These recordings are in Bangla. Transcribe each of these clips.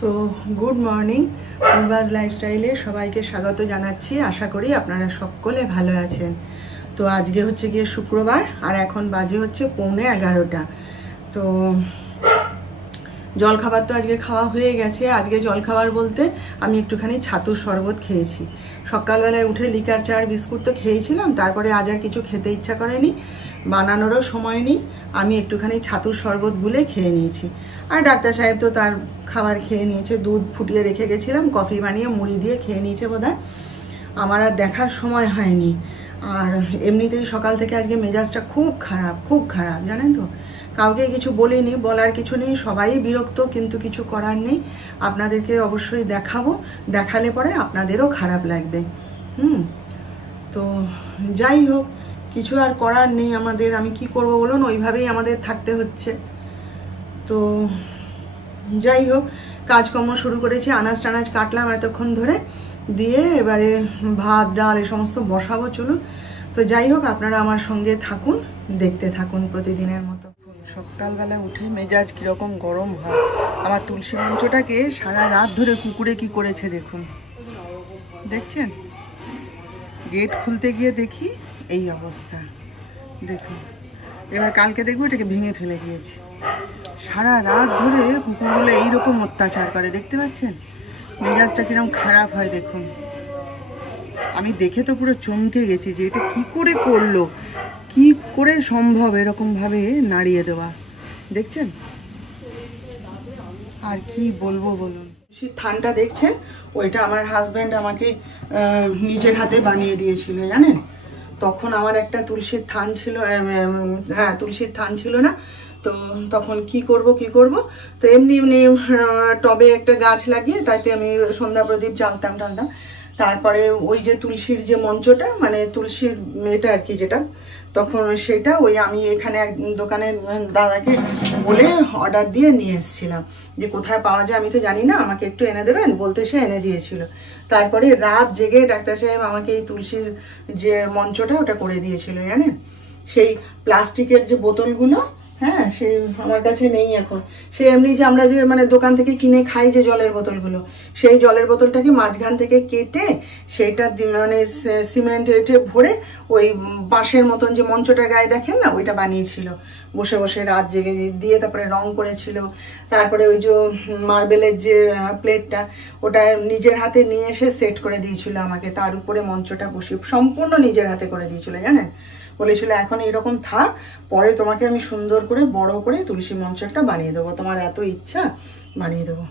তো গুড মর্নিং, পূর্বাজ লাইফস্টাইলে সবাইকে স্বাগত জানাচ্ছি। আশা করি আপনারা সকলে ভালো আছেন। তো আজকে হচ্ছে গিয়ে শুক্রবার আর এখন বাজে হচ্ছে 11:15। তো জলখাবার তো আজকে খাওয়া হয়ে গেছে। আজকে জলখাবার বলতে আমি একটুখানি ছাতুর শরবত খেয়েছি। সকালবেলায় উঠে লিকার চা আর বিস্কুট তো খেয়েছিলাম, তারপরে আজ আর কিছু খেতে ইচ্ছা করেনি, বানানোরও সময় নেই। আমি একটুখানি ছাতুর শরবত গুলে খেয়ে নিয়েছি। আর ডাক্তার সাহেব তো তার খাবার খেয়ে নিয়েছে, দুধ ফুটিয়ে রেখে গেছিলাম, কফি বানিয়ে মুড়ি দিয়ে খেয়ে নিয়েছে বোধহয়। আমার আর দেখার সময় হয়নি। আর এমনিতেই সকাল থেকে আজকে মেজাজটা খুব খারাপ জানেন তো। কাউকে কিছু বলিনি, বলার কিছু নেই, সবাই বিরক্ত, কিন্তু কিছু করার নেই। আপনাদেরকে অবশ্যই দেখাবো, দেখালে পরে আপনাদেরও খারাপ লাগবে। তো যাই হোক, কিছু আর করার নেই আমাদের। আমি কি করব বলুন, ওইভাবেই আমাদের থাকতে হচ্ছে। তো যাই হোক, কাজকর্ম শুরু করেছি। আনাজ টানাজ কাটলাম এতক্ষণ ধরে, দিয়ে এবারে ভাত ডাল এ সমস্ত বসাবো। চলুন, তো যাই হোক, আপনারা আমার সঙ্গে থাকুন, দেখতে থাকুন প্রতিদিনের মতো। সকালবেলা উঠে মেজাজ কিরকম গরম হয়। আমার তুলসী মঞ্চটাকে সারা রাত ধরে কুকুরে কি করেছে দেখুন, দেখছেন? গেট খুলতে গিয়ে দেখি এই অবস্থা, দেখুন। এবার কালকে দেখবো এটাকে ভেঙে ফেলে দিয়েছে। সারা রাত ধরে কুকুরগুলো এইরকম অত্যাচার করে, দেখতে পাচ্ছেন? মেজাজটা কিরকম খারাপ হয় দেখুন। আমি দেখে তো পুরো চমকে গেছি যে এটা কি করে করলো, কি করে সম্ভব এরকম ভাবে নাড়িয়ে দেওয়া, দেখছেন? আর কি বলবো বলুন। থানটা দেখছেন, ওইটা আমার হাজব্যান্ড আমাকে নিজের হাতে বানিয়ে দিয়েছিল, জানেন? তখন আমার একটা তুলসীর থান ছিল, হ্যাঁ তুলসীর থান ছিল না। তো তখন কি করব তো এমনি টবে একটা গাছ লাগিয়ে তাতে আমি সন্ধ্যা প্রদীপ জ্বালতাম। তারপরে ওই যে তুলসীর যে মঞ্চটা, মানে তুলসীর এটা আর কি, যেটা তখন সেটা ওই আমি এখানে এক দোকানের দাদাকে বলে অর্ডার দিয়ে নিয়ে এসেছিলাম, যে কোথায় পাওয়া যায় আমি তো জানি না, আমাকে একটু এনে দেবেন বলতে সে এনে দিয়েছিল। তারপরে রাত জেগে ডাক্তার সাহেব আমাকে এই তুলসীর যে মঞ্চটা ওটা করে দিয়েছিল, জানেন? সেই প্লাস্টিকের যে বোতলগুলো, হ্যাঁ সে আমার কাছে নেই এখন। সে এমনি যে আমরা যে মানে দোকান থেকে কিনে খাই যে জলের বোতলগুলো, সেই জলের বোতলটাকে মাঝখান থেকে কেটে সেইটা মানে সিমেন্ট এটে ভরে ওই বাঁশের মতন যে মঞ্চটার গায়ে দেখেন না, ওইটা বানিয়েছিল বসে বসে রাত জেগে দিয়ে। তারপরে রং করেছিল। তারপরে ওই যে মার্বেলের যে প্লেটটা, ওটা নিজের হাতে নিয়ে এসে সেট করে দিয়েছিল আমাকে, তার উপরে মঞ্চটা বসে সম্পূর্ণ নিজের হাতে করে দিয়েছিল, জানেন? বলেছিল এখন এরকম থাক, পরে তোমাকে আমি সুন্দর করে বড় করে তুলসী মঞ্চ একটা বানিয়ে দেবো, তোমার এত ইচ্ছা বানিয়ে দেবো।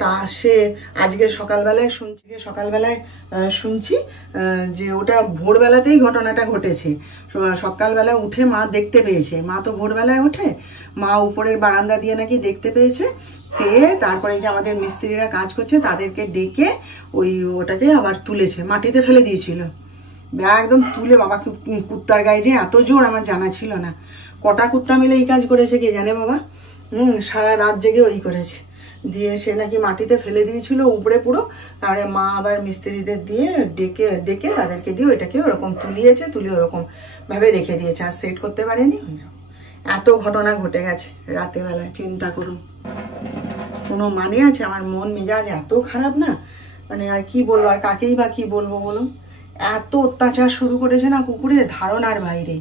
তা সে আজকে সকালবেলায় শুনছি যে ওটা ভোরবেলাতেই ঘটনাটা ঘটেছে। সকালবেলা উঠে মা দেখতে পেয়েছে, মা তো ভোরবেলায় ওঠে, মা উপরের বারান্দা দিয়ে নাকি দেখতে পেয়েছে, পেয়ে তারপরে যে আমাদের মিস্ত্রিরা কাজ করছে তাদেরকে ডেকে ওটাকে আবার তুলেছে, মাটিতে ফেলে দিয়েছিল। একদম তুলে, বাবা কুত্তার গায়ে যে এত জোর আমার জানা ছিল না। কটা কুত্তা মিলে এই কাজ করেছে কে জানে বাবা। সারা রাত জেগে ওই করেছে, দিয়ে সে নাকি মাটিতে ফেলে দিয়েছিল উপরে পুরো। তারপরে মা আবার মিস্ত্রিদের দিয়ে ডেকে তাদেরকে দিয়ে ওইটাকে ওরকম তুলে ওরকম ভাবে রেখে দিয়েছে, আর সেট করতে পারেনি। এত ঘটনা ঘটে গেছে রাতে বেলায়, চিন্তা করুন। কোনো মানে আছে? আমার মন মেজাজ এত খারাপ না, মানে আর কি বলবো, আর কাকেই বা কি বলবো বলুন। এত অত্যাচার শুরু করেছে না কুকুরে, ধারণার বাইরে।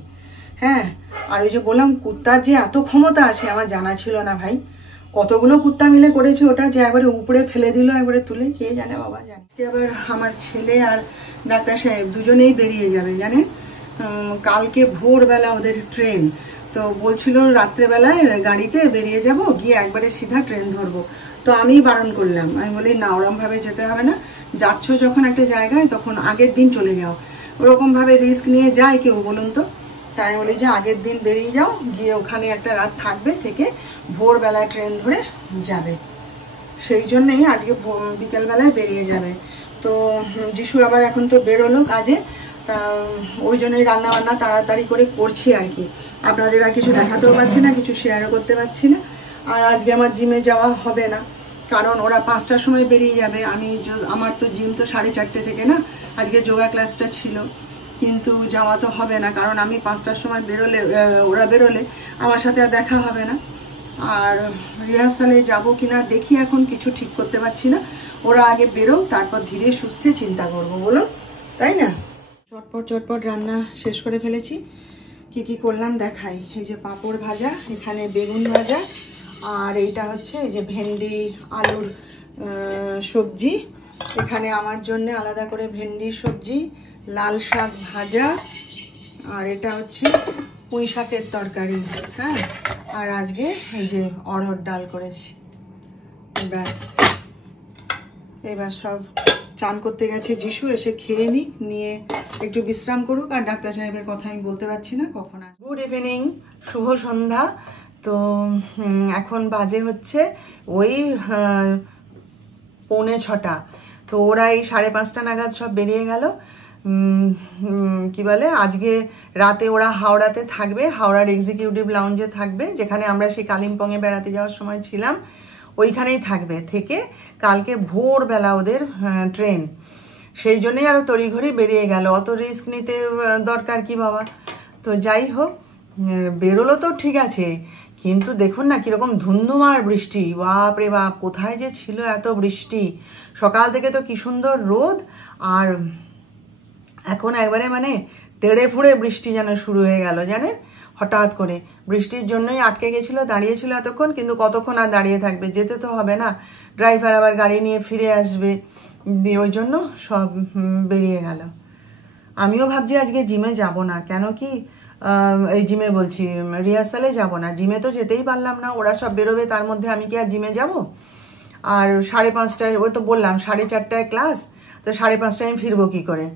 হ্যাঁ, আর ওই যে বললাম কুত্তার যে এত ক্ষমতা, সে আমার জানা ছিল না ভাই। কতগুলো কুত্তা মিলে করেছে ওটা, যে একবারে উপরে ফেলে দিল, একবারে তুলে, কে জানে বাবা জানে। আবার আমার ছেলে আর ডাক্তার সাহেব দুজনেই বেরিয়ে যাবে, জানেন? কালকে ভোরবেলা ওদের ট্রেন। তো বলছিল রাত্রেবেলায় গাড়িতে বেরিয়ে যাব, গিয়ে একবারে সিধা ট্রেন ধরবো। তো আমি বারণ করলাম, আমি বলি না, ওরম ভাবে যেতে হবে না, যাচ্ছ যখন একটা জায়গায় তখন আগের দিন চলে যাও। ওরকম ভাবে রিস্ক নিয়ে যায় কেউ বলুন তো? তাই বলি যে আগের দিন বেরিয়ে যাও, গিয়ে ওখানে একটা রাত থাকবে, থেকে ভোরবেলা ট্রেন ধরে যাবে। সেই জন্যই আজকে বিকেলবেলায় বেরিয়ে যাবে। তো যিশু আবার এখন তো বেরোলো কাজে, তা ওই জন্যই রান্নাবান্না তাড়াতাড়ি করে করছি আর কি। আপনাদের আর কিছু দেখাতেও পারছি না, কিছু শেয়ারও করতে পারছি না। আর আজকে আমার জিমে যাওয়া হবে না, কারণ ওরা 5টার সময় বেরিয়ে যাবে। আমার তো জিম তো 4:30 থেকে না, আজকে যোগা ক্লাসটা ছিল, কিন্তু যাওয়া তো হবে না, কারণ আমি 5টার সময় ওরা বেরোলে আমার সাথে আর দেখা হবে না। আর রিহার্সালে যাব কিনা দেখি, এখন কিছু ঠিক করতে পারছি না। ওরা আগে বেরো, তারপর ধীরে সুস্থে চিন্তা করবো, বলো, তাই না? চটপট রান্না শেষ করে ফেলেছি। কি কি করলাম দেখাই। এই যে পাঁপড় ভাজা, এখানে বেগুন ভাজা, আর এইটা হচ্ছে এই যে ভেন্ডি আলুর সবজি। এখানে আমার জন্য আলাদা করে ভেন্ডি সবজি, লাল শাক ভাজা, আর এটা হচ্ছে পুঁই শাকের তরকারি। হ্যাঁ, আর আজকে এই যে অড়হর ডাল করেছি। ব্যাস, এবার সব চান করতে গেছে যিশু, এসে খেয়ে নিক, নিয়ে একটু বিশ্রাম করুক। আর ডাক্তার সাহেবের কথা আমি বলতে পারছি না কখন আসবে। গুড ইভিনিং, শুভ সন্ধ্যা। তো এখন বাজে হচ্ছে ওই 5:45। তো ওরা এই 5:30 নাগাদ সব বেরিয়ে গেল। কি বলে, আজকে রাতে ওরা হাওড়াতে থাকবে, হাওড়ার এক্সিকিউটিভ লাউঞ্জে থাকবে, যেখানে আমরা সেই কালিম্পংয়ে বেড়াতে যাওয়ার সময় ছিলাম, ওইখানেই থাকবে। থেকে কালকে ভোরবেলা ওদের ট্রেন, সেই জন্যই আরো তড়িঘড়ি বেরিয়ে গেল। অত রিস্ক নিতে দরকার কি বাবা? তো যাই হোক, বেরোলো তো ঠিক আছে, কিন্তু দেখুন না কিরকম ধুন্ধুমার বৃষ্টি। বাপ রে বাপ, কোথায় যে ছিল এত বৃষ্টি! সকাল থেকে তো কি সুন্দর রোদ, আর এখন একবারে মানে তেড়ে ফুড়ে বৃষ্টি যেন শুরু হয়ে গেল, জানেন? হঠাৎ করে বৃষ্টির জন্যই আটকে গেছিল, দাঁড়িয়েছিল এতক্ষণ, কিন্তু কতক্ষণ আর দাঁড়িয়ে থাকবে, যেতে তো হবে না, ড্রাইভার আবার গাড়ি নিয়ে ফিরে আসবে, ওই জন্য সব বেরিয়ে গেল। আমিও ভাবছি আজকে জিমে যাব না, কেন কি এই জিমে বলছি, রিহার্সালে যাব না। জিমে তো যেতেই পারলাম না, ওরা সব বেরোবে, তার মধ্যে আমি কি আর জিমে যাব? আর 5:30টায়, ওই তো বললাম 4:30টায় ক্লাস, তো 5:30টায় আমি ফিরবো কি করে?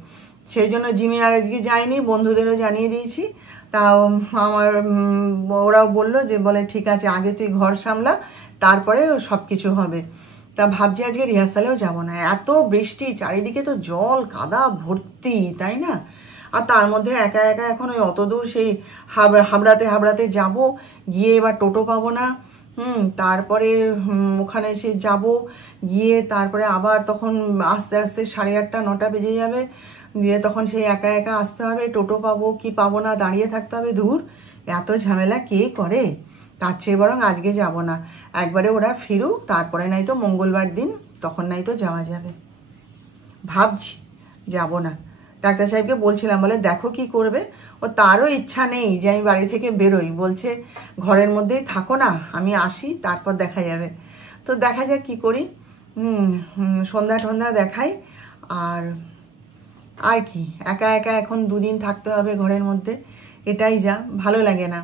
সেই জন্য জিমে আর আজকে যাইনি, বন্ধুদেরও জানিয়ে দিয়েছি। তাও আমার ওরাও বললো যে, বলে ঠিক আছে, আগে তুই ঘর সামলা, তারপরে সব কিছু হবে। তা ভাবছি আজকে রিহার্সালেও যাব না, এত বৃষ্টি, চারিদিকে তো জল কাদা ভর্তি, তাই না? আর তার মধ্যে একা একা এখন ওই অত দূর সেই হাবড়াতে যাব, গিয়ে এবার টোটো পাবো না। তারপরে ওখানে এসে যাব, গিয়ে তারপরে আবার তখন আস্তে আস্তে 8:30 9টা বেজে যাবে, দিয়ে তখন সেই একা একা আসতে হবে, টোটো পাবো কি পাবো না, দাঁড়িয়ে থাকতে হবে। ধুর, এত ঝামেলা কে করে? তার চেয়ে বরং আজকে যাব না, একবারে ওরা ফিরুক, তারপরে নাই তো মঙ্গলবার দিন, তখন নাই তো যাওয়া যাবে। ভাবছি যাব না। ডাক্তার সাহেবকে বলছিলাম, বলে দেখো কি করবে। ও তারও ইচ্ছা নেই যে আমি বাড়ি থেকে বেরোই, বলছে ঘরের মধ্যেই থাকো না, আমি আসি, তারপর দেখা যাবে। তো দেখা যাক কি করি। সন্ধ্যা টন্ধা দেখাই। আর কি, একা একা এখন 2 দিন থাকতে হবে ঘরের মধ্যে, এটাই যা, ভালো লাগে না,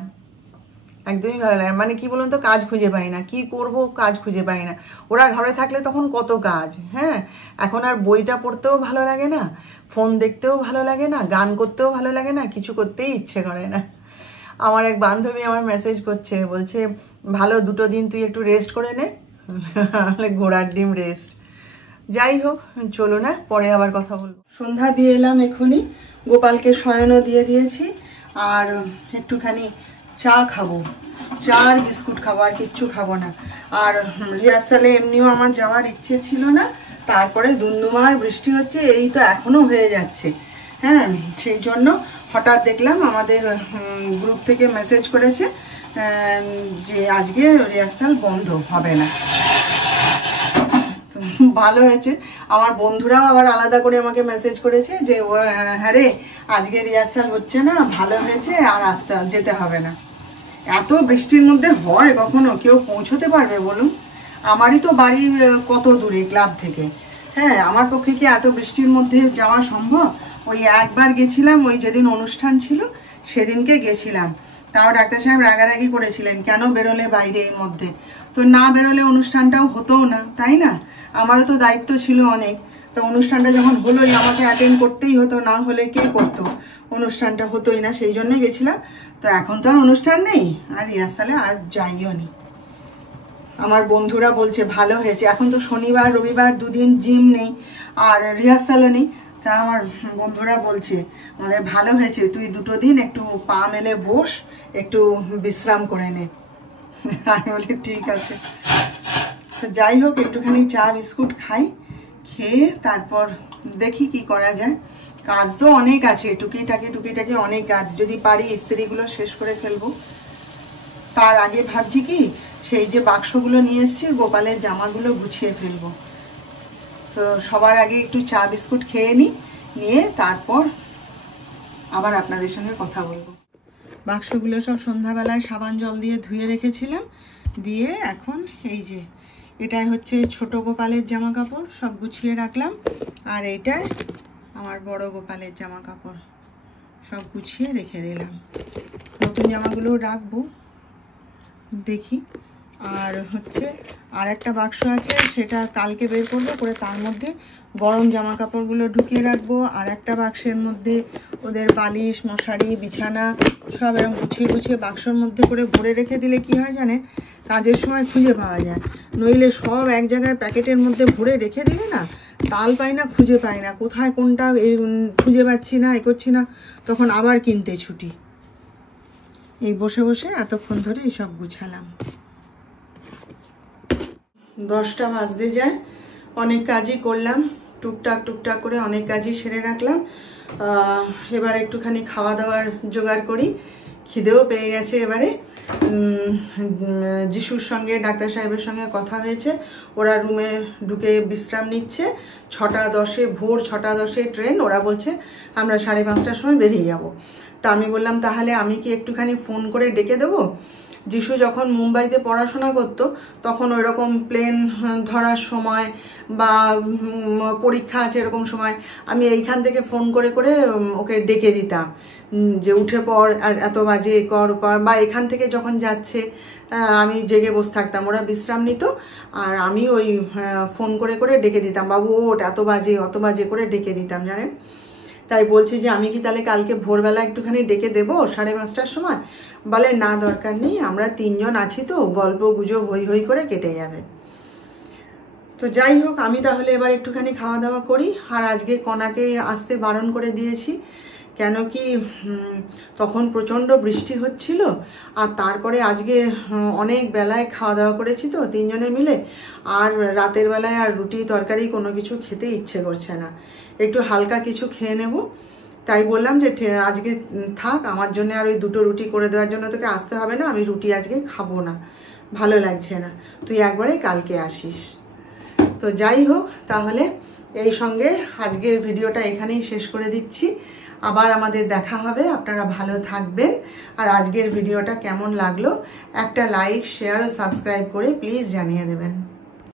একদমই ভালো লাগে। মানে কি বলুন তো, কাজ খুঁজে পাই না, কি করব, কাজ খুঁজে পাই না। ওরা ঘরে থাকলে তখন কত কাজ। হ্যাঁ, এখন আর বইটা পড়তেও ভালো লাগে না, ফোন দেখতেও ভালো লাগে না, গান করতেও ভালো লাগে না, কিছু করতেই ইচ্ছে করে না। আমার এক বান্ধবী আমার মেসেজ করছে, বলছে ভালো 2 দিন তুই একটু রেস্ট করে নে। ঘোড়ার ডিম রেস্ট। যাই হোক, চলো না, পরে আবার কথা বলবো। সন্ধ্যা দিয়ে এলাম এখনই, গোপালকে শয়নও দিয়ে দিয়েছি, আর একটুখানি চা খাবো, চা আর বিস্কুট খাবো, আর কিচ্ছু খাবো না। আর রিহার্সালে এমনিও আমার যাওয়ার ইচ্ছে ছিল না, তারপরে দুমদুমার বৃষ্টি হচ্ছে, এই তো এখনো হয়ে যাচ্ছে। হ্যাঁ, সেই জন্য হঠাৎ দেখলাম আমাদের গ্রুপ থেকে মেসেজ করেছে যে আজকে রিহার্সাল বন্ধ হবে না। ভালো হয়েছে, আমার বন্ধুরাও আবার আলাদা করে আমাকে মেসেজ করেছে যে হ্যাঁ রে, আজকে রিহার্সাল হচ্ছে না, ভালো হয়েছে, আর যেতে হবে না। এত বৃষ্টির মধ্যে হয় কখনো কেউ পৌঁছতে পারবে বলুন? আমারই তো বাড়ি কত দূরে ক্লাব থেকে। হ্যাঁ, আমার পক্ষে কি এত বৃষ্টির মধ্যে যাওয়া সম্ভব? ওই একবার গেছিলাম, ওই যেদিন অনুষ্ঠান ছিল সেদিনকে গেছিলাম, তাও ডাক্তার সাহেব রাগারাগি করেছিলেন, কেন বেরোলে বাইরে এর মধ্যে। তো না বেরোলে অনুষ্ঠানটাও হতোও না, তাই না? আমারও তো দায়িত্ব ছিল অনেক। তো অনুষ্ঠানটা যখন হলোই, আমাকে অ্যাটেন্ড করতেই হতো, না হলে কে করতো? অনুষ্ঠানটা হতোই না, সেই জন্য গেছিলাম। তো এখন তো আর অনুষ্ঠান নেই, আর রিহার্সালে আর যাইও নি। আমার বন্ধুরা বলছে ভালো হয়েছে, এখন তো শনিবার রবিবার 2 দিন জিম নেই আর রিহার্সালও নেই। তা আমার বন্ধুরা বলছে মানে ভালো হয়েছে, তুই 2 দিন একটু পা মেলে বস, একটু বিশ্রাম করে নে। আমি বলি ঠিক আছে। তো যাই হোক, একটুখানি চা বিস্কুট খাই, খেয়ে তারপর দেখি কি করা যায়। কাজ তো অনেক আছে, টুকিটাকি অনেক কাজ, যদি পারি ইস্ত্রিগুলো শেষ করে ফেলবো। তার আগে ভাবছি কি, সেই যে বাক্সগুলো নিয়ে এসেছি গোপালের জামাগুলো গুছিয়ে ফেলবো। তো সবার আগে একটু চা বিস্কুট খেয়ে নিয়ে তারপর আবার আপনাদের সঙ্গে কথা বলবো। বাক্সগুলো সব সন্ধ্যাবেলায় সাবান জল দিয়ে ধুয়ে রেখেছিলাম, দিয়ে এখন এই যে এটাই হচ্ছে ছোট গোপালের জামা কাপড়, সব গুছিয়ে রাখলাম। আর এইটাই আমার বড় গোপালের জামা কাপড়, সব গুছিয়ে রেখে দিলাম। নতুন জামাগুলো রাখবো দেখি। আর হচ্ছে আর একটা বাক্স আছে, সেটা কালকে বের করবো, করে তার মধ্যে গরম জামা কাপড়গুলো ঢুকিয়ে রাখবো। আর একটা বাক্সের মধ্যে ওদের বালিশ, মশারি, বিছানা সব এরকম গুছিয়ে বাক্সর মধ্যে করে ভরে রেখে দিলে কি হয় জানেন, কাজের সময় খুঁজে পাওয়া যায়। নইলে সব এক জায়গায় প্যাকেটের মধ্যে ভরে রেখে দিলে না, তাল পাই না, খুঁজে পাই না, কোথায় কোনটা খুঁজে পাচ্ছি না, করছি না, তখন আবার কিনতে ছুটি। এই বসে বসে এতক্ষণ ধরে এইসব গুছালাম। 10টা বাজতে যায়, অনেক কাজই করলাম, টুকটাক করে অনেক কাজই সেরে রাখলাম। এবার একটুখানি খাওয়া দাওয়ার জোগাড় করি, খিদেও পেয়ে গেছে। এবারে যিশুর সঙ্গে ডাক্তার সাহেবের সঙ্গে কথা হয়েছে, ওরা রুমে ঢুকে বিশ্রাম নিচ্ছে। 6টা 10-এ ভোর 6টা 10-এ ট্রেন, ওরা বলছে আমরা 5:30টার সময় বেরিয়ে যাব। তা আমি বললাম তাহলে আমি কি একটুখানি ফোন করে ডেকে দেবো। যিশু যখন মুম্বাইতে পড়াশোনা করতো তখন ওই রকম প্লেন ধরার সময় বা পরীক্ষা আছে এরকম সময় আমি এইখান থেকে ফোন করে ওকে ডেকে দিতাম যে উঠে পড়, এত বাজে কর, বা এখান থেকে যখন যাচ্ছে আমি জেগে বসে থাকতাম, ওরা বিশ্রাম নিত, আর আমি ওই ফোন করে ডেকে দিতাম, বাবু ওঠ, এত বাজে অত বাজে করে ডেকে দিতাম জানেন। তাই বলছি যে আমি কি তাহলে কালকে ভোরবেলা একটুখানি ডেকে দেবো 5:30টার সময়। বলে না, দরকার নেই, আমরা 3 জন আছি তো, গল্প গুজব হই করে কেটে যাবে। তো যাই হোক, আমি তাহলে এবার একটুখানি খাওয়া দাওয়া করি। আর আজকে কনাকে আসতে বারণ করে দিয়েছি, কেন কি তখন প্রচণ্ড বৃষ্টি হচ্ছিল, আর তারপরে আজকে অনেক বেলায় খাওয়া দাওয়া করেছি তো 3 জনে মিলে, আর রাতের বেলায় আর রুটি তরকারি কোনো কিছু খেতে ইচ্ছে করছে না, একটু হালকা কিছু খেয়ে নেব। তাই বললাম যে আজকে থাক, আমার জন্য আর ওই 2টো রুটি করে দেওয়ার জন্য তোকে আসতে হবে না, আমি রুটি আজকে খাবো না, ভালো লাগছে না, তুই একবারে কালকে আসিস। তো যাই হোক, তাহলে এই সঙ্গে আজকের ভিডিওটা এখানেই শেষ করে দিচ্ছি। আবার আমাদের দেখা হবে, আপনারা ভালো থাকবেন। আর আজকের ভিডিওটা কেমন লাগলো একটা লাইক, শেয়ার ও সাবস্ক্রাইব করে প্লিজ জানিয়ে দেবেন।